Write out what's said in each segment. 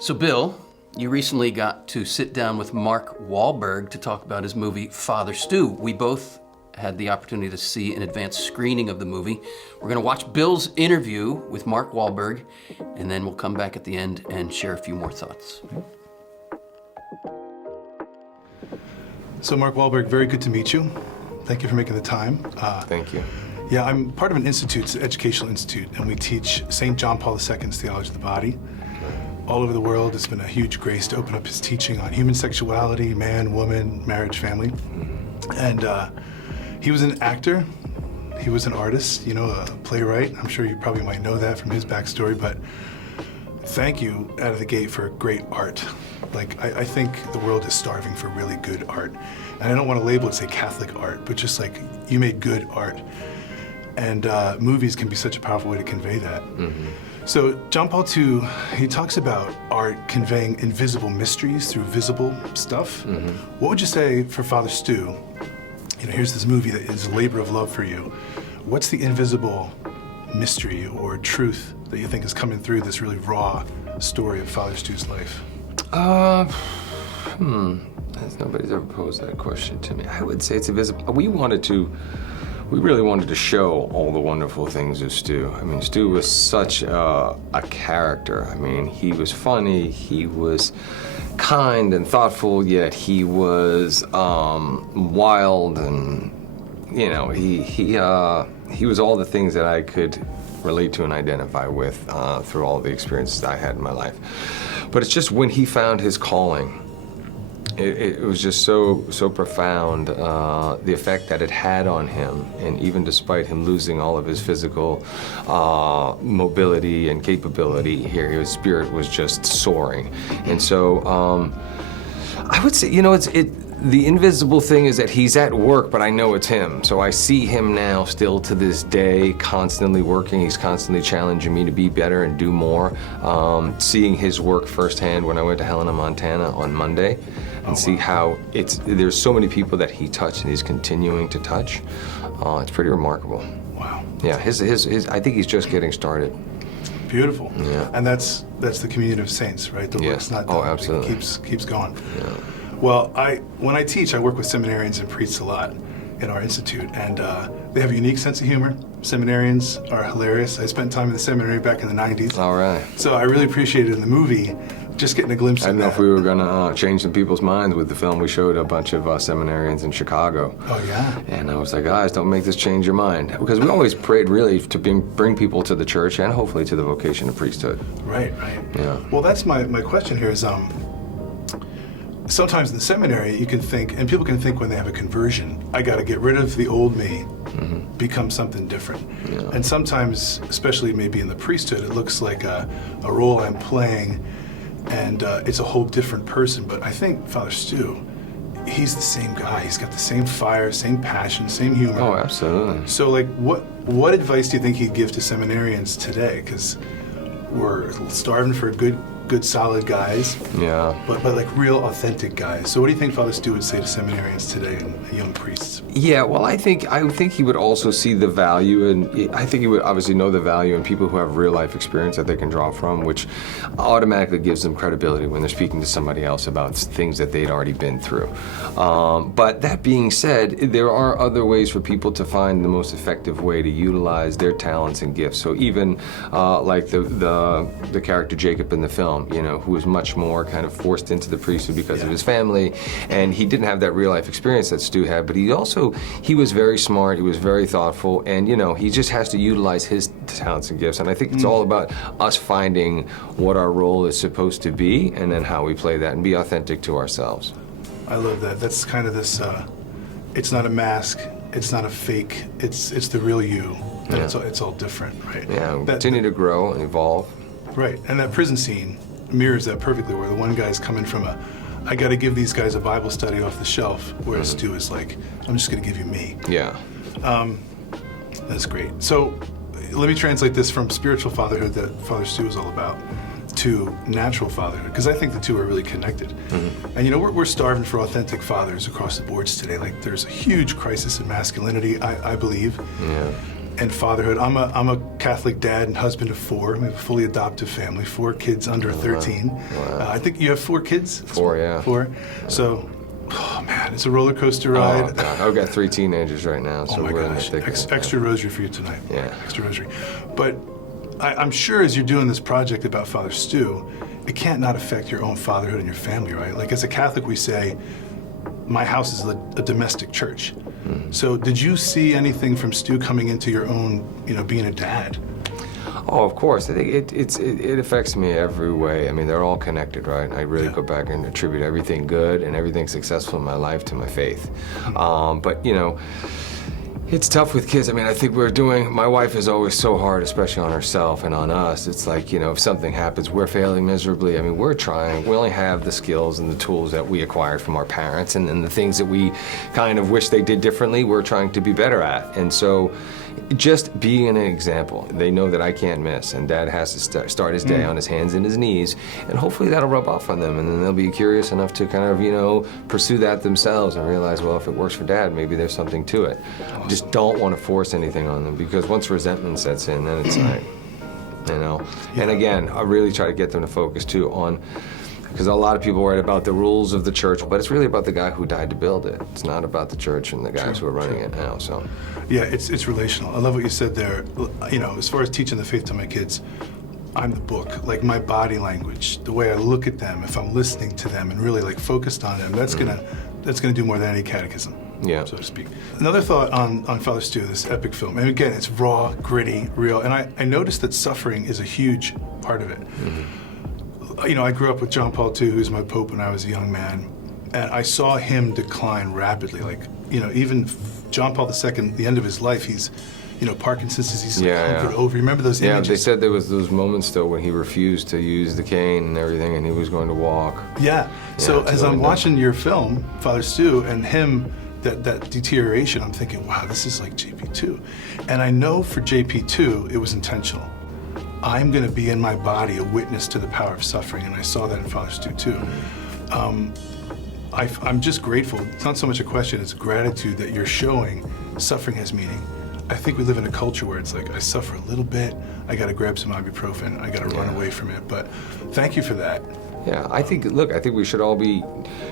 So Bill, you recently got to sit down with Mark Wahlberg to talk about his movie, Father Stu. We both had the opportunity to see an advanced screening of the movie. We're gonna watch Bill's interview with Mark Wahlberg, and then we'll come back at the end and share a few more thoughts. So Mark Wahlberg, very good to meet you. Thank you for making the time. Thank you. Yeah, I'm part of an institute, it's an educational institute, and we teach St. John Paul II's Theology of the Body. All over the world, it's been a huge grace to open up his teaching on human sexuality, man, woman, marriage, family. And he was an actor, he was an artist, you know, a playwright. I'm sure you probably might know that from his backstory, but thank you out of the gate for great art. Like, I think the world is starving for really good art. And I don't want to label it, say, Catholic art, but just like, you made good art. And movies can be such a powerful way to convey that. So John Paul II, he talks about art conveying invisible mysteries through visible stuff. What would you say for Father Stu? You know, here's this movie that is a labor of love for you. What's the invisible mystery or truth that you think is coming through this really raw story of Father Stu's life? Nobody's ever posed that question to me. I would say it's invisible. We really wanted to show all the wonderful things of Stu. I mean, Stu was such a character. I mean, he was funny, he was kind and thoughtful, yet he was wild, and you know, he was all the things that I could relate to and identify with through all the experiences I had in my life. But it's just when he found his calling, it was just so profound, the effect that it had on him, and even despite him losing all of his physical mobility and capability, his spirit was just soaring. And so I would say, you know, the invisible thing is that he's at work, but I know it's him. So I see him now still to this day, constantly working. He's constantly challenging me to be better and do more. Seeing his work firsthand when I went to Helena, Montana on Monday, and see how there's so many people that he touched and he's continuing to touch. It's pretty remarkable. Wow. Yeah, I think he's just getting started. Beautiful. Yeah. And that's the communion of saints, right? The work's not done. Oh, absolutely. It keeps going. Yeah. Well, when I teach, I work with seminarians and priests a lot in our institute, and they have a unique sense of humor. Seminarians are hilarious. I spent time in the seminary back in the 90s. All right. So I really appreciated in the movie just getting a glimpse of that. I don't know if we were going to change some people's minds with the film. We showed a bunch of seminarians in Chicago. Oh, yeah? And I was like, guys, don't make this change your mind. Because we always prayed really to bring people to the church and hopefully to the vocation of priesthood. Right. Yeah. Well, that's my question here is, sometimes in the seminary you can think, and people can think when they have a conversion, I got to get rid of the old me, become something different. Yeah. And sometimes, especially maybe in the priesthood, it looks like a role I'm playing, and it's a whole different person. But I think Father Stu, he's the same guy. He's got the same fire, same passion, same humor. Oh, absolutely. So, like, what advice do you think he'd give to seminarians today? Because we're starving for good solid guys. Yeah. But like real authentic guys. So what do you think Father Stu would say to seminarians today and young priests? Yeah, well, I think he would also see the value, and I think he would obviously know the value in people who have real life experience that they can draw from, which automatically gives them credibility when they're speaking to somebody else about things that they'd already been through. But that being said, there are other ways for people to find the most effective way to utilize their talents and gifts. So even like the character Jacob in the film, you know, who was much more kind of forced into the priesthood because of his family, and he didn't have that real life experience that Stu had, but he was very smart, he was very thoughtful, and you know, he just has to utilize his talents and gifts. And I think it's all about us finding what our role is supposed to be, and then how we play that and be authentic to ourselves. I love that. That's kind of this, it's not a mask, it's not a fake, it's the real you. Yeah. It's all different, right? Yeah, continue to grow and evolve. Right, and that prison scene mirrors that perfectly, where the one guy's coming from I got to give these guys a Bible study off the shelf, whereas Stu is like, I'm just going to give you me. Yeah. That's great. So let me translate this from spiritual fatherhood that Father Stu is all about to natural fatherhood, because I think the two are really connected. And you know, we're starving for authentic fathers across the boards today. Like, there's a huge crisis in masculinity, I believe. Yeah. and fatherhood. I'm a Catholic dad and husband of 4. We have a fully adoptive family, 4 kids under 13. Wow. I think you have 4 kids? 4, yeah. 4. So, oh man, it's a roller coaster ride. Oh, God. I've got 3 teenagers right now, so Oh my we're in the gosh, thick of it. extra rosary for you tonight. Yeah. Extra rosary. But I'm sure as you're doing this project about Father Stu, it can't not affect your own fatherhood and your family, right? Like as a Catholic, we say, my house is a domestic church. Mm-hmm. So did you see anything from Stu coming into your own, being a dad? Oh, of course. I think it affects me every way. I mean, they're all connected, right? I really go back and attribute everything good and everything successful in my life to my faith. But, it's tough with kids. I mean, I think my wife is always so hard, especially on herself and on us. It's like, if something happens, we're failing miserably. I mean, we're trying. We only have the skills and the tools that we acquired from our parents, and the things that we kind of wish they did differently, we're trying to be better at. And so just being an example, they know that I can't miss, and Dad has to start his day on his hands and his knees, and hopefully that'll rub off on them, and then they'll be curious enough to kind of, pursue that themselves and realize, well, if it works for Dad, maybe there's something to it. Just don't want to force anything on them, because once resentment sets in, then it's like, And again, I really try to get them to focus too on, because a lot of people worry about the rules of the church, but it's really about the guy who died to build it. It's not about the church and the guys who are running it now. So, yeah, it's relational. I love what you said there. As far as teaching the faith to my kids, I'm the book. Like my body language, the way I look at them, if I'm listening to them and really focused on them, that's gonna do more than any catechism. Yeah. So to speak. Another thought on Father Stu, this epic film. And again, it's raw, gritty, real. And I noticed that suffering is a huge part of it. I grew up with John Paul II, who's my Pope when I was a young man. And I saw him decline rapidly. Even John Paul II, the end of his life, he's, Parkinson's disease, hunkered over. Remember those images? Yeah, they said there was those moments still when he refused to use the cane and everything, and he was going to walk. Yeah. So as I'm watching your film, Father Stu, and him, that deterioration, I'm thinking, wow, this is like JP2. And I know for JP2, it was intentional. I'm going to be in my body a witness to the power of suffering, and I saw that in Father Stu too. I'm just grateful. It's not so much a question, it's gratitude that you're showing suffering has meaning. I think we live in a culture where it's like, I suffer a little bit, I got to grab some ibuprofen, I got to run away from it. But thank you for that. Yeah, I think we should all be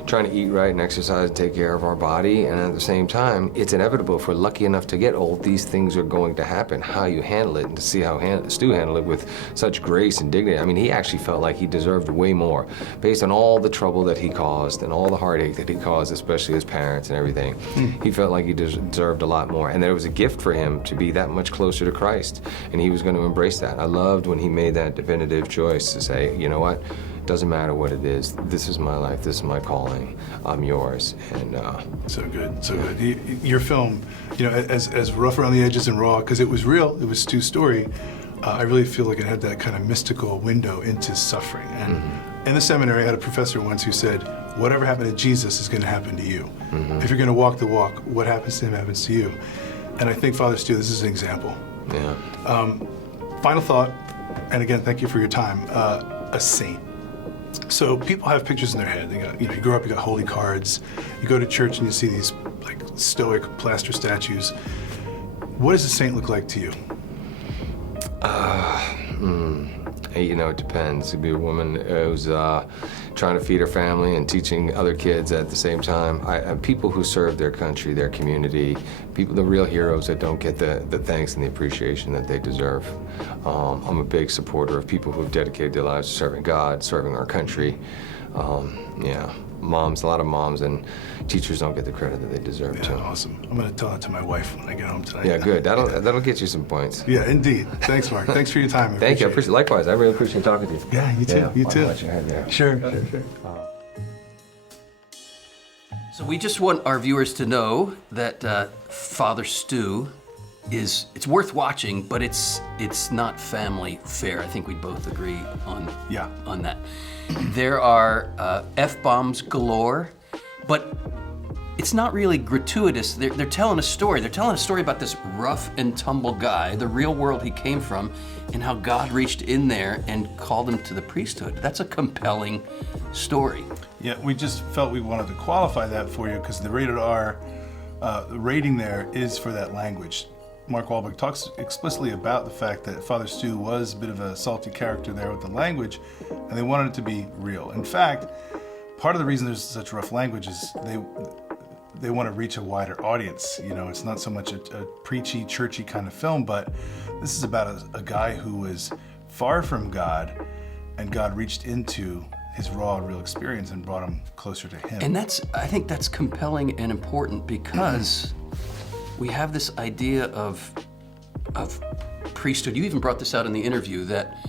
trying to eat right and exercise and take care of our body, and at the same time, it's inevitable if we're lucky enough to get old, these things are going to happen. How you handle it, and to see how Stu handled it with such grace and dignity. I mean, he actually felt like he deserved way more, based on all the trouble that he caused and all the heartache that he caused, especially his parents and everything. He felt like he deserved a lot more, and that it was a gift for him to be that much closer to Christ, and he was going to embrace that. I loved when he made that definitive choice to say, you know what? Doesn't matter what it is. This is my life. This is my calling. I'm yours. And so good, so good. Your film, as rough around the edges and raw, because it was real. It was Stu's story. I really feel like it had that kind of mystical window into suffering. And in the seminary, I had a professor once who said, "Whatever happened to Jesus is going to happen to you. If you're going to walk the walk, what happens to him happens to you." And I think Father Stu, this is an example. Yeah. Final thought, and again, thank you for your time. A saint. So people have pictures in their head. They got, you grow up, you got holy cards. You go to church and you see these stoic plaster statues. What does a saint look like to you? It depends. It'd be a woman who's trying to feed her family and teaching other kids at the same time. People who serve their country, their community, the real heroes that don't get the thanks and the appreciation that they deserve. I'm a big supporter of people who have dedicated their lives to serving God, serving our country. Moms, a lot of moms and teachers don't get the credit that they deserve too. Awesome. I'm going to tell that to my wife when I get home tonight. Yeah, good. That'll get you some points. Yeah, indeed. Thanks, Mark. Thanks for your time. Thank you. Likewise, I really appreciate talking to you. Yeah, you too. You too. Watch your head there. Sure. So we just want our viewers to know that Father Stu it's worth watching, but it's not family fare. I think we both agree on that. There are F-bombs galore, but it's not really gratuitous. They're telling a story. They're telling a story about this rough and tumble guy, the real world he came from, and how God reached in there and called him to the priesthood. That's a compelling story. Yeah, we just felt we wanted to qualify that for you because the rated R, the rating there is for that language. Mark Wahlberg talks explicitly about the fact that Father Stu was a bit of a salty character there with the language, and they wanted it to be real. In fact, part of the reason there's such rough language is they want to reach a wider audience. You know, it's not so much a preachy, churchy kind of film, but this is about a guy who was far from God, and God reached into his raw, real experience and brought him closer to him. And I think that's compelling and important because we have this idea of priesthood. You even brought this out in the interview, that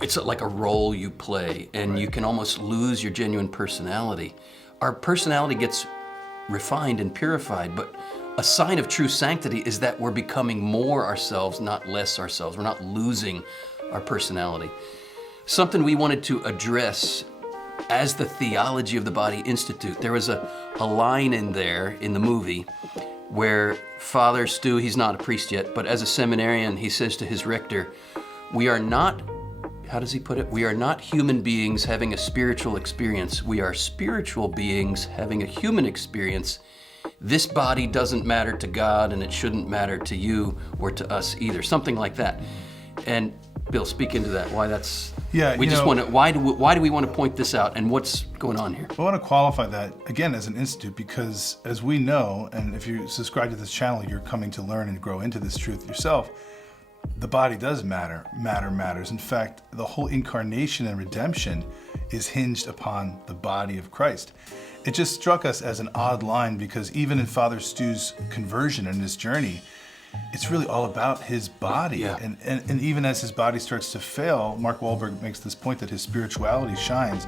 it's like a role you play, and you can almost lose your genuine personality. Our personality gets refined and purified, but a sign of true sanctity is that we're becoming more ourselves, not less ourselves. We're not losing our personality. Something we wanted to address as the Theology of the Body Institute. There was a line in there in the movie where Father Stu, he's not a priest yet, but as a seminarian, he says to his rector, we are not, how does he put it? We are not human beings having a spiritual experience. We are spiritual beings having a human experience. This body doesn't matter to God, and it shouldn't matter to you or to us either. Something like that. And Bill, speak into that. Why that's? Yeah, we just want to. Why do we want to point this out, and what's going on here? I want to qualify that again as an institute because, as we know, and if you subscribe to this channel, you're coming to learn and grow into this truth yourself. The body does matter. Matter matters. In fact, the whole incarnation and redemption is hinged upon the body of Christ. It just struck us as an odd line because even in Father Stu's conversion and his journey, it's really all about his body. Yeah. And even as his body starts to fail, Mark Wahlberg makes this point that his spirituality shines,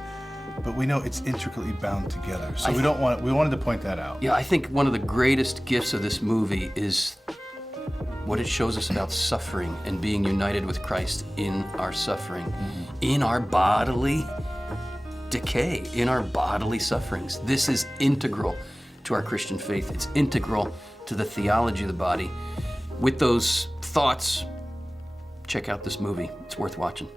but we know it's intricately bound together. So we wanted to point that out. Yeah, I think one of the greatest gifts of this movie is what it shows us about suffering and being united with Christ in our suffering, in our bodily decay, in our bodily sufferings. This is integral to our Christian faith. It's integral to the theology of the body. With those thoughts, check out this movie. It's worth watching.